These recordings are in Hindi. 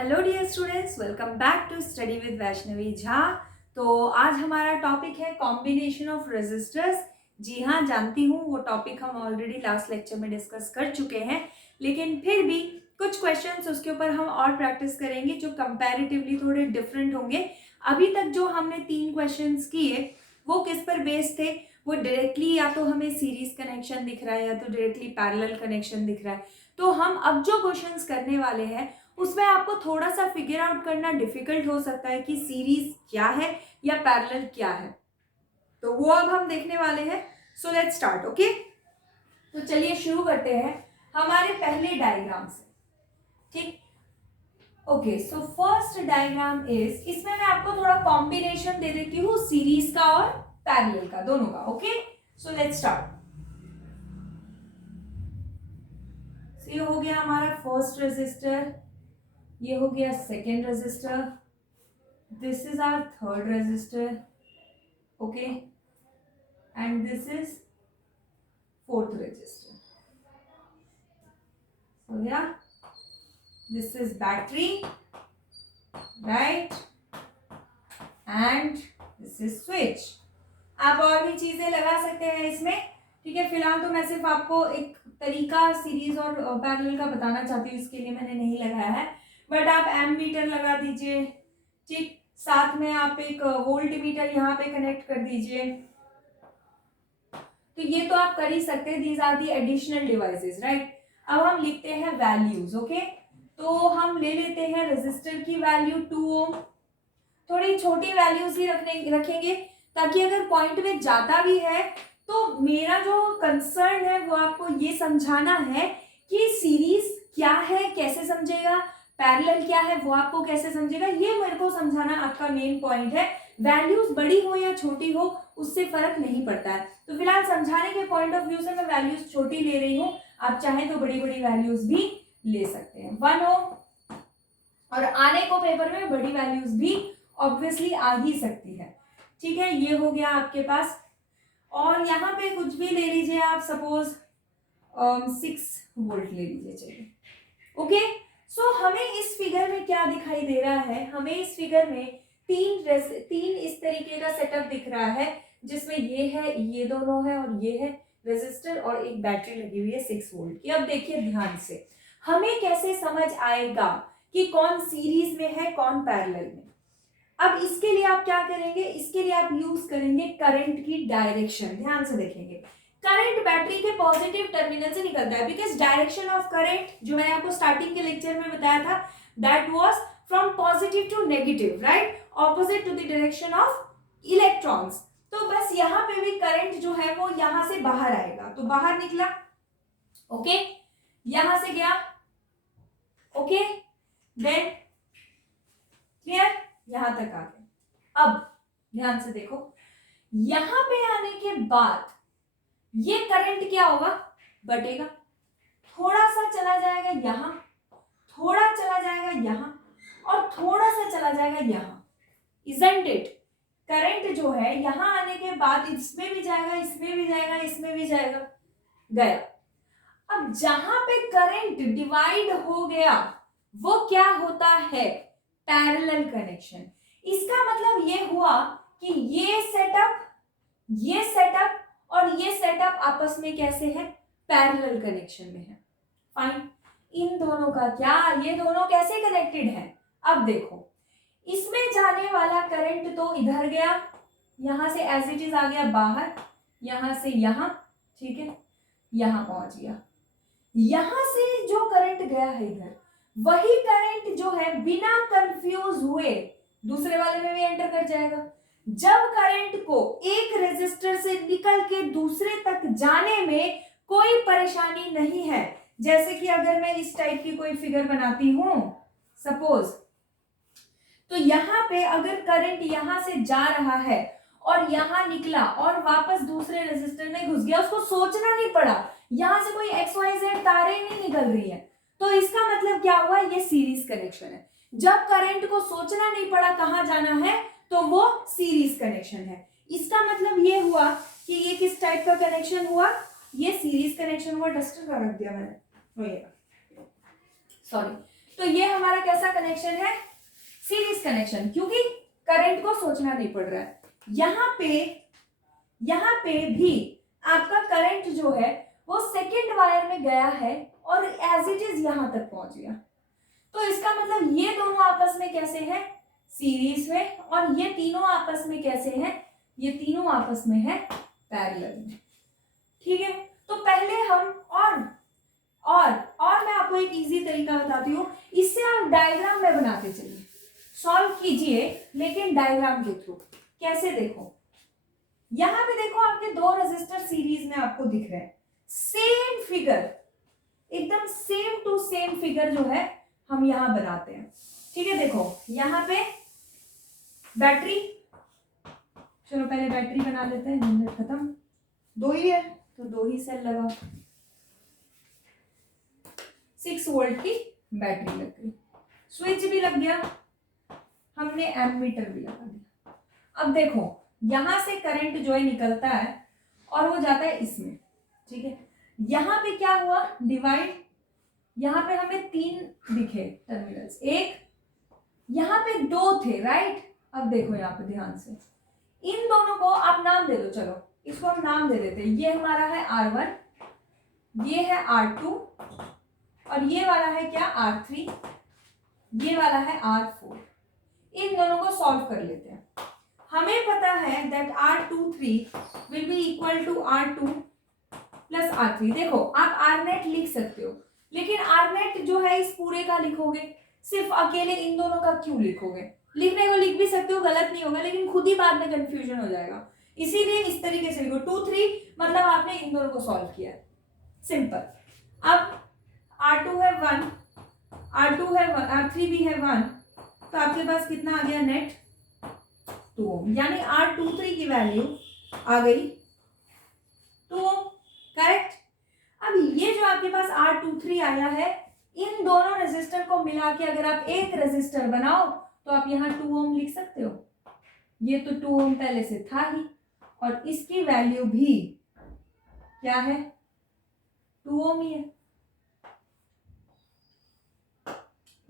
Hello dear students, welcome back to study with Vaishnavi Jha. तो आज हमारा टॉपिक है कॉम्बिनेशन ऑफ रेजिस्टर्स। जी हाँ, जानती हूँ वो टॉपिक हम ऑलरेडी लास्ट लेक्चर में डिस्कस कर चुके हैं, लेकिन फिर भी कुछ क्वेश्चंस उसके ऊपर हम और प्रैक्टिस करेंगे जो कंपैरेटिवली थोड़े डिफरेंट होंगे। अभी तक जो हमने 3 क्वेश्चंस किए वो किस पर बेस्ड थे? वो डायरेक्टली या तो हमें सीरीज कनेक्शन दिख रहा है या तो डायरेक्टली पैरेलल कनेक्शन दिख रहा है। तो हम अब जो क्वेश्चंस करने वाले हैं उसमें आपको थोड़ा सा फिगर आउट करना डिफिकल्ट हो सकता है कि सीरीज क्या है या पैरेलल क्या है, तो वो अब हम देखने वाले हैं। सो लेट्स स्टार्ट। ओके, तो चलिए शुरू करते हैं हमारे पहले डायग्राम से। ठीक, okay. So first diagram is, इसमें मैं आपको थोड़ा कॉम्बिनेशन दे देती हूँ सीरीज का और पैरेलल का, दोनों का। Okay, so let's start. ये हो गया हमारा फर्स्ट रेजिस्टर, ये हो गया second register, this is our third resistor, okay, and this is fourth resistor. So yeah, this is battery, right, and this is switch. आप और भी चीजें लगा सकते हैं इसमें, ठीक है। फिलहाल तो मैं सिर्फ आपको एक तरीका सीरीज और पैरेलल का बताना चाहती हूँ, इसके लिए मैंने नहीं लगाया है। बट आप एमीटर लगा दीजिए, ठीक। साथ में आप एक वोल्ट मीटर यहाँ पे कनेक्ट कर दीजिए, तो ये तो आप कर ही सकते हैं। These are the additional devices, right. अब हम लिखते हैं वैल्यूज। ओके, तो हम ले लेते हैं रेजिस्टर की वैल्यू 2 ओम। थोड़ी छोटी वैल्यूज ही रखेंगे ताकि अगर पॉइंट में जाता भी है तो मेरा जो कंसर्न है वो आपको ये समझाना है कि सीरीज क्या है कैसे समझेगा, पैरेलल क्या है वो आपको कैसे समझेगा, ये मेरे को समझाना आपका मेन पॉइंट है। वैल्यूज बड़ी हो या छोटी हो उससे फर्क नहीं पड़ता है। तो फिलहाल समझाने के पॉइंट ऑफ व्यू से मैं वैल्यूज छोटी ले रही हूँ, आप चाहें तो बड़ी बड़ी वैल्यूज भी ले सकते हैं। 1 ओम, और आने को पेपर में बड़ी वैल्यूज भी ऑब्वियसली आ ही सकती है, ठीक है। ये हो गया आपके पास, और यहाँ पे कुछ भी ले लीजिए आप, सपोज 6 वोल्ट ले लीजिए, चलिए। ओके, सो हमें इस फिगर में क्या दिखाई दे रहा है? हमें इस फिगर में तीन इस तरीके का सेटअप दिख रहा है, जिसमें ये है, ये दोनों है, और ये है रेजिस्टर, और एक बैटरी लगी हुई है 6 वोल्ट की। अब देखिए ध्यान से, हमें कैसे समझ आएगा कि कौन सीरीज में है कौन पैरेलल में। अब इसके लिए आप क्या करेंगे? इसके लिए आप यूज करेंगे करंट की डायरेक्शन। ध्यान से देखेंगे, करंट बैटरी के पॉजिटिव टर्मिनल से निकलता है, बिकॉज डायरेक्शन ऑफ करंट जो मैंने आपको स्टार्टिंग के लेक्चर में बताया था, that was from positive to negative, right, opposite to the direction of electrons. तो बस यहाँ पे भी करंट जो है वो यहां से बाहर आएगा, तो बाहर निकला, ओके, यहां से गया, ओके, देन क्लियर, यहां तक आ गया। अब ध्यान से देखो, यहां पे आने के बाद ये करंट क्या होगा? बटेगा, थोड़ा सा चला जाएगा यहां, थोड़ा चला जाएगा यहां, और थोड़ा सा चला जाएगा यहां। Isn't it? करंट जो है यहां आने के बाद इसमें भी जाएगा, इसमें भी जाएगा, इसमें भी जाएगा, गया। अब जहां पे करंट डिवाइड हो गया वो क्या होता है? Parallel connection. इसका मतलब ये हुआ कि ये सेटअप और ये सेटअप आपस में कैसे है? पैरेलल कनेक्शन में है। फाइन, इन दोनों का क्या, ये दोनों कैसे कनेक्टेड है? अब देखो, इसमें जाने वाला करंट तो इधर गया, यहां से एज इट इज आ गया बाहर, यहां से यहां, ठीक है, यहां पहुंच गया। यहां से जो करंट गया है इधर, वही करंट जो है बिना कंफ्यूज हुए दूसरे वाले में भी एंटर कर जाएगा। जब करंट को एक रेजिस्टर से निकल के दूसरे तक जाने में कोई परेशानी नहीं है, जैसे कि अगर मैं इस टाइप की कोई फिगर बनाती हूं सपोज, तो यहां पे अगर करंट यहां से जा रहा है और यहां निकला और वापस दूसरे रेजिस्टर में घुस गया, उसको सोचना नहीं पड़ा, यहां से कोई XYZ तारे नहीं निकल रही है, तो इसका मतलब क्या हुआ? ये सीरीज कनेक्शन है। जब करंट को सोचना नहीं पड़ा कहां जाना है, तो वो सीरीज कनेक्शन है। इसका मतलब ये हुआ कि ये किस टाइप का कनेक्शन हुआ? ये सीरीज कनेक्शन हुआ। डस्टर का रख दिया मैंने, सॉरी। तो ये हमारा कैसा कनेक्शन है, सीरीज कनेक्शन, क्योंकि करंट को सोचना नहीं पड़ रहा है। यहाँ पे भी आपका करंट जो है वो सेकेंड वायर में गया है और एज इट इज यहां तक पहुंच गया। तो इसका मतलब ये दोनों आपस में कैसे हैं, सीरीज में, और ये तीनों आपस में कैसे हैं, ये तीनों आपस में है पैरेलल में। ठीक है, तो पहले हम और मैं आपको एक इजी तरीका बताती हूँ, इससे आप डायग्राम में बनाते चलिए, सॉल्व कीजिए लेकिन डायग्राम के थ्रू। कैसे, देखो यहां पे देखो आपके दो रेजिस्टर सीरीज में आपको दिख रहे हैं, सेम फिगर, एकदम सेम टू सेम फिगर जो है हम यहां बनाते हैं। ठीक है, देखो यहां पे बैटरी, चलो पहले बैटरी बना लेते हैं, झंझट खत्म, दो ही है तो दो ही सेल लगा, 6 वोल्ट की बैटरी लग गई, स्विच भी लग गया, हमने एमीटर भी लगा दिया। अब देखो यहां से करंट जो है निकलता है और वो जाता है इसमें। ठीक है, यहां पे क्या हुआ, डिवाइड, यहां पे हमें 3 दिखे टर्मिनल्स, एक यहां पे 2 थे, राइट। अब देखो यहाँ पे ध्यान से, इन दोनों को आप नाम दे दो, चलो इसको हम नाम दे देते हैं, ये हमारा है R1, ये है R2 और ये वाला है क्या, R3, ये वाला है R4। इन दोनों को सॉल्व कर लेते हैं। हमें पता है that R23 will be equal to R2 plus R3। देखो आप R नेट लिख सकते हो, लेकिन R नेट जो है इस पूरे का लिखोगे, सिर्फ अकेले इन दोनों का क्यों लिखोगे, लिखने को लिख भी सकते हो, गलत नहीं होगा, लेकिन खुद ही बाद में कंफ्यूजन हो जाएगा, इसीलिए इस तरीके से लिखो, 2 3 मतलब आपने इन दोनों को सॉल्व किया, सिंपल। अब R2 है 1, R2 है 1, R3 भी है 1, तो आपके पास कितना आ गया नेट 2 ओम, यानी R23 की वैल्यू आ गई 2 ओम, करेक्ट। अब ये जो आपके पास R23 आया है, इन दोनों रेजिस्टर को मिला के अगर आप एक रेजिस्टर बनाओ तो आप यहाँ 2 ओम लिख सकते हो, ये तो 2 ओम पहले से था ही, और इसकी वैल्यू भी क्या है, 2 ओम ही है,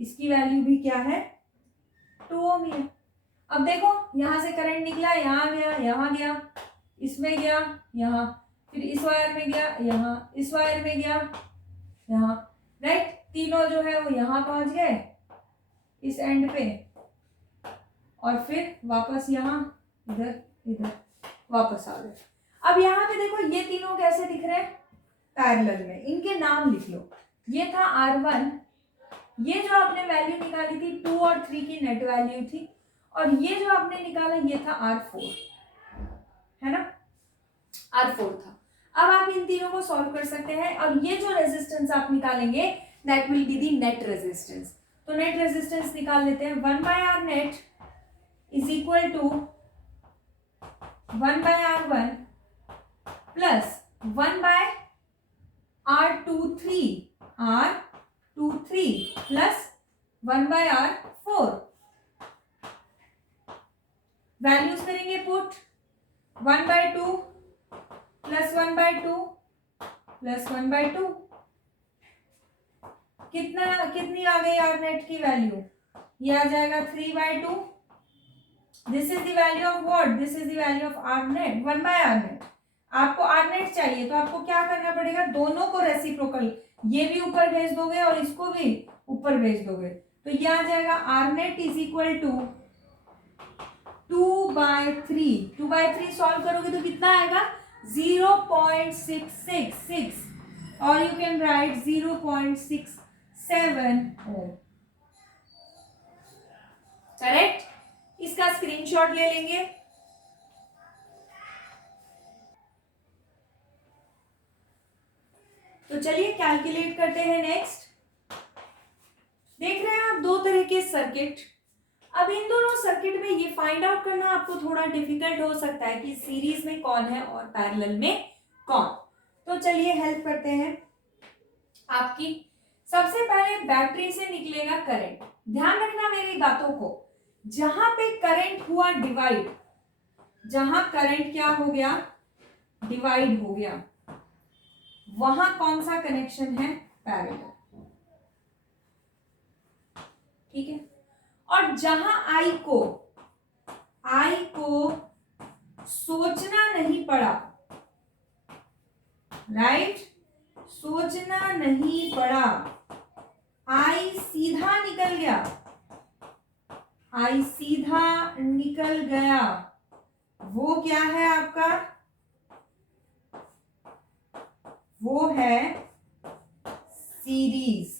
इसकी वैल्यू भी क्या है, 2 ओम ही है। अब देखो यहां से करंट निकला, यहां गया, यहां गया, इसमें गया, यहां, फिर इस वायर में गया, यहां, इस वायर में गया, यहां, राइट, तीनों जो है वो यहां पहुंच गए इस एंड पे, और फिर वापस यहां, इधर इधर वापस आ गए। अब यहाँ पे देखो ये तीनों कैसे दिख रहे हैं, पैरेलल में, इनके नाम लिख लो, ये था R1, ये जो आपने वैल्यू निकाली थी 2 और 3 की नेट वैल्यू थी, और ये जो आपने निकाला ये था R4, है ना, R4 था। अब आप इन तीनों को सॉल्व कर सकते हैं, और ये जो रेजिस्टेंस आप निकालेंगे that will be the net resistance. तो नेट रेजिस्टेंस निकाल लेते हैं, 1/R net is equal to 1/R1 plus 1/R23 plus 1/R4, values करेंगे पुट, 1/2 प्लस 1/2 प्लस 1/2, कितनी आ गई आर नेट की वैल्यू, ये आ जाएगा 3/2। This is the value of what, this is the value of R net, 1/R net. आपको आर नेट चाहिए तो आपको क्या करना पड़ेगा, दोनों को रेसिप्रोकल, ये भी ऊपर भेज दोगे और इसको भी ऊपर भेज दोगे, तो ये आ जाएगा R net is equal to 2/3। 2/3 solve करोगे तो कितना आएगा, 0.666, और you can write 0.67 ohm, correct. इसका स्क्रीनशॉट ले लेंगे। तो चलिए कैलकुलेट करते हैं नेक्स्ट। देख रहे हैं आप दो तरह के सर्किट। अब इन दोनों सर्किट में ये फाइंड आउट करना आपको थोड़ा डिफिकल्ट हो सकता है कि सीरीज में कौन है और पैरेलल में कौन। तो चलिए हेल्प करते हैं आपकी। सबसे पहले बैटरी से निकलेगा करंट। ध्यान रखना मेरी बातों को, जहां पे करंट हुआ डिवाइड, जहां करंट क्या हो गया, डिवाइड हो गया, वहां कौन सा कनेक्शन है, पैरेलल। ठीक है। और जहां आई को सोचना नहीं पड़ा, राइट, सोचना नहीं पड़ा, आई सीधा निकल गया, आई सीधा निकल गया, वो क्या है आपका, वो है सीरीज।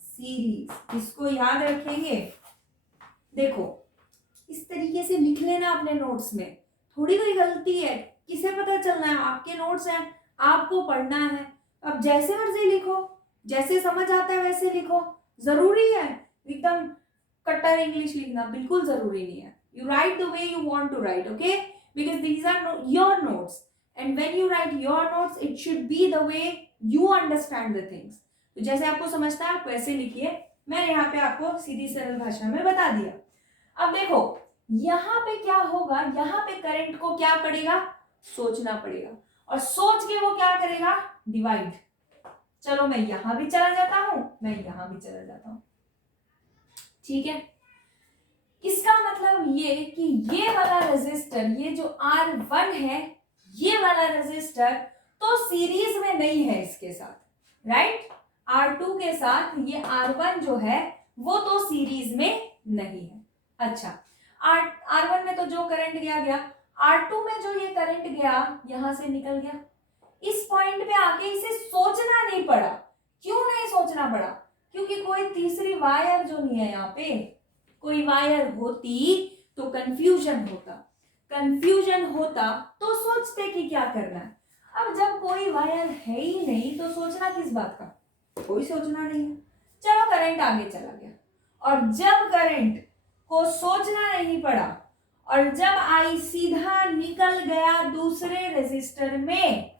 सीरीज इसको याद रखेंगे। देखो इस तरीके से लिख लेना अपने नोट्स में, थोड़ी कोई गलती है, किसे पता चलना है, आपके नोट्स हैं, आपको पढ़ना है। अब जैसे मर्जी लिखो, जैसे समझ आता है वैसे लिखो, जरूरी है एकदम कट्टर इंग्लिश लिखना, बिल्कुल जरूरी नहीं है। You write the way you want to write, okay, because these are your notes and when you write your notes it should be the way you understand the things. तो जैसे आपको समझता है आप वैसे लिखिए, मैंने यहाँ पे आपको सीधी सरल भाषा में बता दिया। अब देखो यहाँ पे क्या होगा, यहाँ पे करंट को क्या पड़ेगा, सोचना पड़ेगा, और सोच के वो क्या करेगा, डिवाइड। चलो मैं यहां भी चला जाता हूं, मैं यहां भी चला जाता हूं, ठीक है। इसका मतलब ये कि ये वाला रेजिस्टर, ये जो R1 है, ये वाला रेजिस्टर तो सीरीज में नहीं है इसके साथ, राइट। R2 के साथ ये R1 जो है वो तो सीरीज में नहीं है। अच्छा, R1 में तो जो करंट गया, R2 में जो ये करंट गया यहां से निकल गया, इस पॉइंट पे आके इसे सोचना नहीं पड़ा। क्यों नहीं सोचना पड़ा, क्योंकि कोई तीसरी वायर जो नहीं है, यहाँ पे कोई वायर होती तो कंफ्यूजन होता, कंफ्यूजन होता तो सोचते कि क्या करना है। अब जब कोई वायर है ही नहीं तो सोचना किस बात का, कोई सोचना नहीं है। चलो करंट आगे चला गया, और जब करंट को सोचना नहीं पड़ा और जब आई सीधा निकल गया दूसरे रेजिस्टर में,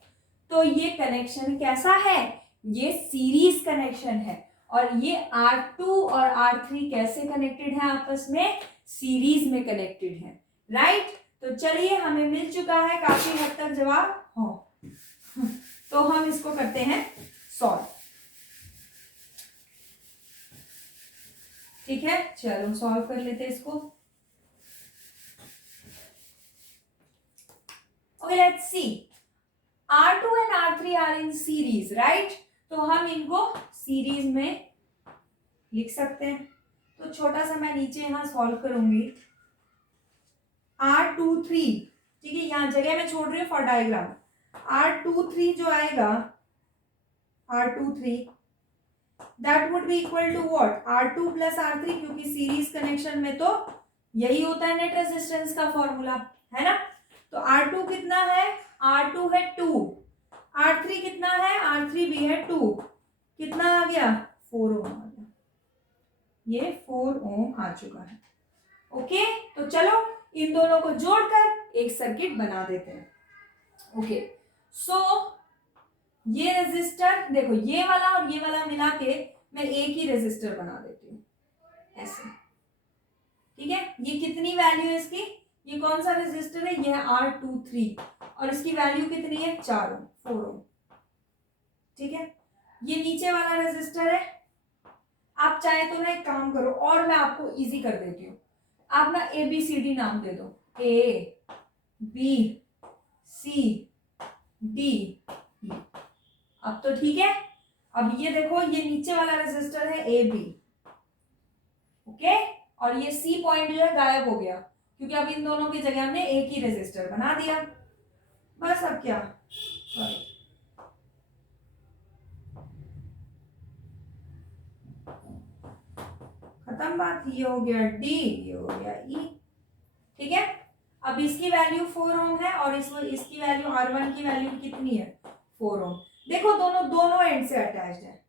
तो ये कनेक्शन कैसा है, ये सीरीज कनेक्शन है। और ये R2 और R3 कैसे कनेक्टेड है आपस में, सीरीज में कनेक्टेड है, राइट। तो चलिए हमें मिल चुका है काफी हद तक जवाब हो, तो हम इसको करते हैं सॉल्व, ठीक है। चलो सॉल्व कर लेते हैं इसको। Okay let's see, R2 and R3 are in series, right? तो हम इनको सीरीज में लिख सकते हैं। तो छोटा सा मैं नीचे यहां सॉल्व करूंगी, R23, ठीक है, यहां जगह मैं छोड़ रही हूँ फॉर डायग्राम। R23 जो आएगा, R23 that would be equal to what, R2 plus R3, क्योंकि सीरीज कनेक्शन में तो यही होता है नेट रेजिस्टेंस का फॉर्मूला, है ना। तो R2 कितना है, R2 है 2, R3 कितना है, R3 भी है 2, कितना आ गया, 4 ओम आ गया, ये 4 ओम आ चुका है। ओके, तो चलो इन दोनों को जोड़कर एक सर्किट बना देते हैं। ओके, सो ये रेजिस्टर देखो, ये वाला और ये वाला मिला के मैं एक ही रेजिस्टर बना देती हूँ ऐसे, ठीक है। ये कितनी वैल्यू है इसकी, ये कौन सा रेजिस्टर है, ये है R23 और इसकी वैल्यू कितनी है, 4 ओम, 4 ओम, ठीक है। ये नीचे वाला रेजिस्टर है, आप चाहे तो ना एक काम करो और मैं आपको इजी कर देती हूँ, आप ना ABCD नाम दे दो, ABCD, अब तो ठीक है। अब ये देखो, ये नीचे वाला रेजिस्टर है AB, ओके, और ये C पॉइंट जो है गायब हो गया, क्योंकि अब इन दोनों की जगह हमने एक ही रेजिस्टर बना दिया। बस अब क्या, खत्म बात, ये हो गया D, ये हो गया E, ठीक है। अब इसकी वैल्यू 4 ओम है और इसकी वैल्यू R1 की वैल्यू कितनी है, 4 ओम। देखो दोनों एंड से अटैच्ड है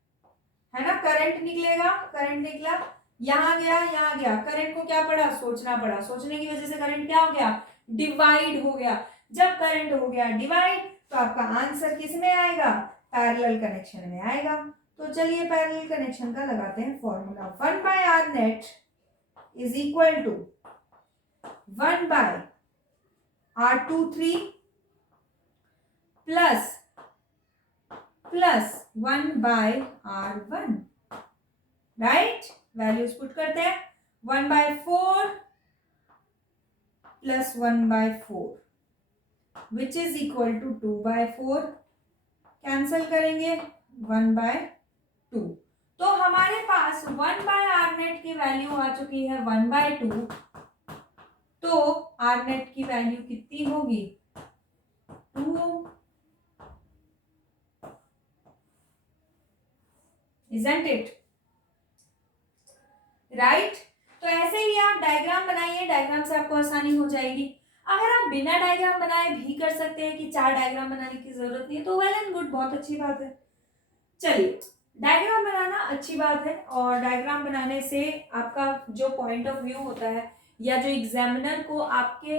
ना। करंट निकलेगा, करंट निकला, यहां गया, करंट को क्या पड़ा, सोचना पड़ा, सोचने की वजह से करंट क्या हो गया, डिवाइड हो गया। जब करंट हो गया डिवाइड तो आपका आंसर किस में आएगा, पैरेलल कनेक्शन में आएगा। तो चलिए पैरेलल कनेक्शन का लगाते हैं formula, 1/R net is equal to 1/R23 plus 1/R1, right. Values put करते हैं, 1/4 plus 1/4 which is equal to 2/4, cancel करेंगे 1/2। तो हमारे पास 1/r-net की वैल्यू आ चुकी है 1/2, तो r-net की वैल्यू कितनी होगी 2, isn't it? राइट? तो ऐसे ही आप डायग्राम बनाइए, डायग्राम से आपको आसानी हो जाएगी। अगर आप बिना डायग्राम बनाए भी कर सकते हैं कि 4 डायग्राम बनाने की जरूरत नहीं है, तो वेल एंड गुड, बहुत अच्छी बात है। चलिए, डायग्राम बनाना अच्छी बात है, और डायग्राम बनाने से आपका जो पॉइंट ऑफ व्यू होता है, या जो एग्जामिनर को आपके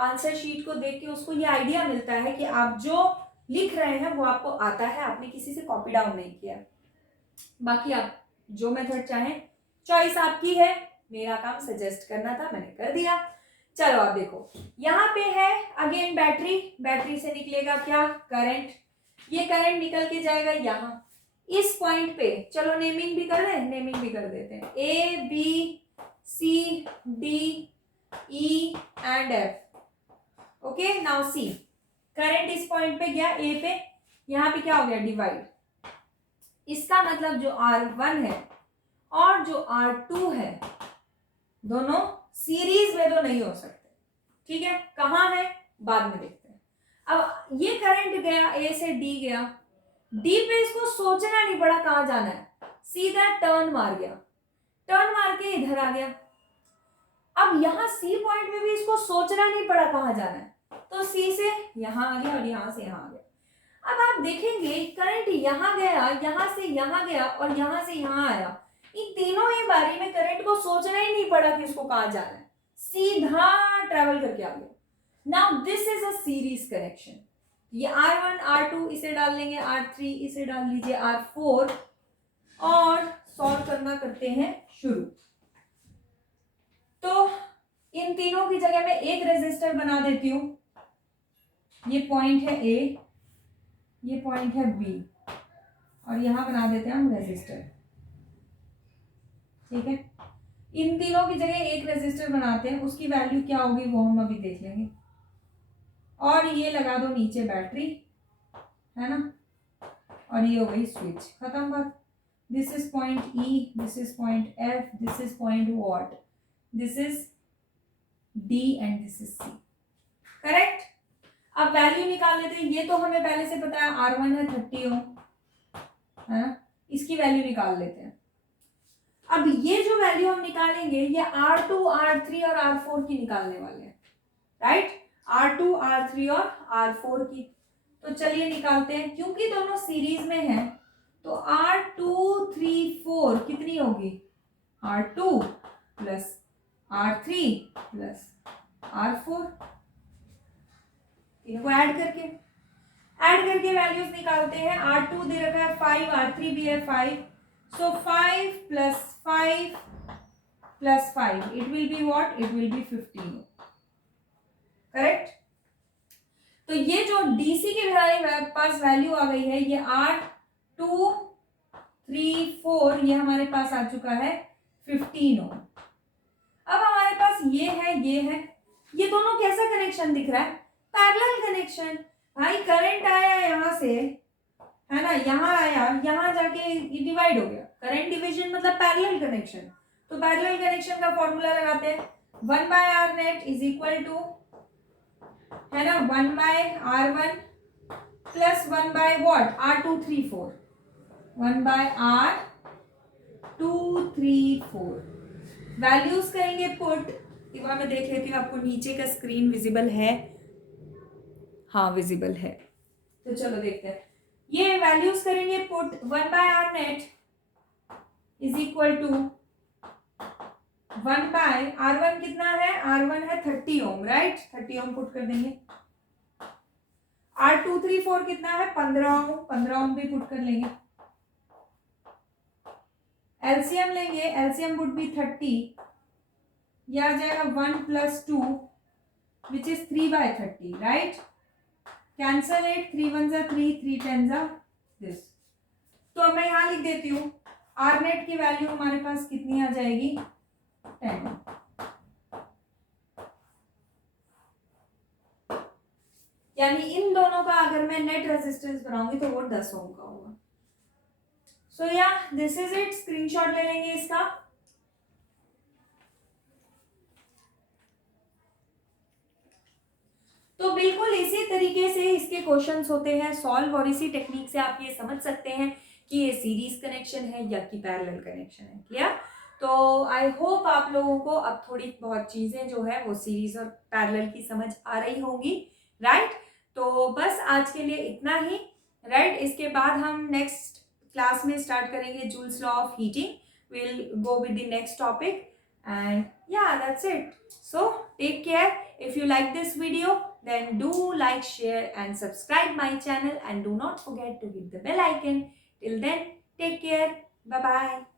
आंसर शीट को देख के उसको ये आइडिया मिलता है कि आप जो लिख रहे हैं वो आपको आता है, आपने किसी से कॉपी डाउन नहीं किया। बाकी आप जो मेथड चाहें, चॉइस आपकी है, मेरा काम सजेस्ट करना था, मैंने कर दिया। चलो आप देखो, यहाँ पे है अगेन बैटरी, बैटरी से निकलेगा क्या करंट, ये करंट निकल के जाएगा यहाँ इस पॉइंट पे। चलो नेमिंग भी कर दें, नेमिंग भी कर देते हैं, A B C D E and F. Okay, now C, current इस पॉइंट पे गया ए पे, यहाँ पे क्या हो गया डिवाइड, इसका मतलब जो R1 है और जो R2 है दोनों सीरीज में तो नहीं हो सकते, ठीक है, कहाँ है बाद में देखते हैं। अब ये करंट गया ए से डी गया, डी पे इसको सोचना नहीं पड़ा कहाँ जाना है, सीधा टर्न मार गया, टर्न मार के इधर आ गया। अब यहाँ सी पॉइंट में भी इसको सोचना नहीं पड़ा कहाँ जाना है, तो सी से यहाँ आ गया और यहाँ से यहाँ आ गया। अब आप देखेंगे करंट यहाँ गया, यहाँ से यहाँ गया और यहाँ से यहाँ आया, इन तीनों ही बारी में करंट को सोचना ही नहीं पड़ा कि इसको कहाँ जाना है, सीधा ट्रैवल करके आ गया। Now this is a series connection. ये R1 R2 इसे डाल लेंगे, R3 इसे डाल लीजिए, R4, और सॉल्व करना करते हैं शुरू। तो इन तीनों की जगह मैं एक रेजिस्टर बना देती हूँ, ये पॉइंट है A, ये पॉइंट है B, और यहां बना देते हैं हम रेजिस्टर, ठीक है। इन तीनों की जगह एक रेजिस्टर बनाते हैं, उसकी वैल्यू क्या होगी वो हम अभी देख लेंगे। और ये लगा दो नीचे बैटरी, है ना, और ये हो गई स्विच, खत्म बात। This is point E, this is point F, this is point what, this is D and this is C, correct. अब वैल्यू निकाल लेते हैं, ये तो हमें पहले से पता है R1 है 30 ओम, है ना, इसकी वैल्यू निकाल लेते हैं। अब ये जो वैल्यू हम निकालेंगे ये R2 R3 और R4 की निकालने वाले हैं, राइट, R2 R3 और R4 की। तो चलिए निकालते हैं, क्योंकि दोनों सीरीज में हैं तो R2 3 4 कितनी होगी, R2 plus R3 plus R4, इनको ऐड करके वैल्यूज निकालते हैं। R2 दे रखा है 5, R3 भी है 5, so 5 plus 5 plus 5, it will be what, it will be 15, correct. तो ये जो DC की हमारे पास वैल्यू आ गई है, ये R2 3 4 ये हमारे पास आ चुका है 15 ओम। अब हमारे पास ये है, ये दोनों कैसा कनेक्शन दिख रहा है, पैरेलल कनेक्शन। भाई करंट आया यहाँ से, है ना, यहाँ आया, यहाँ जाके ये डिवाइड हो गया, करंट डिवीजन मतलब पैरेलल कनेक्शन। तो पैरेलल कनेक्शन का फॉर्मूला लगाते हैं, 1/r-net इज इक्वल टू, है ना, 1/r1 plus 1/what, R2 3 4, 1/r2 3 4। Values करेंगे पुट, एक बार मैं देख लेती हूँ आपको नीचे का स्क्रीन विजिबल है, हाँ विजिबल है, तो चलो देखते हैं। ये वैल्यूज करेंगे put, 1/r-net is equal to 1/r1 कितना है, R1 है 30 ओम, राइट, 30 ओम पुट कर देंगे। R2 3 4 कितना है 15 ओम, 15 ओम भी पुट कर लेंगे। एलसीएम लेंगे, एलसीएम वुड बी 30, यह आ जाएगा 1 + 2 which is 3/30, right, cancel it, 3 1 3, 3 10 this. तो मैं यहां लिख देती हूँ आर नेट की वैल्यू हमारे पास कितनी आ जाएगी 10। यानी इन दोनों का अगर मैं नेट रेजिस्टेंस बनाऊंगी तो वो 10 ओम का होगा। सो या दिस इज इट, स्क्रीनशॉट ले लेंगे इसका। तो बिल्कुल इसी तरीके से इसके क्वेश्चंस होते हैं सॉल्व, और इसी टेक्निक से आप ये समझ सकते हैं कि ये सीरीज कनेक्शन है या कि पैरेलल कनेक्शन है। क्लियर? तो आई होप आप लोगों को अब थोड़ी बहुत चीजें जो है वो सीरीज और पैरेलल की समझ आ रही होंगी, राइट? तो बस आज के लिए इतना ही, राइट? इसके बाद हम नेक्स्ट क्लास में स्टार्ट करेंगे joules law of heating, will go with the next topic, and yeah, that's it. So take care. If you like this video, then do like, share and subscribe my channel, and do not forget to hit the bell icon. Till then, take care. Bye bye.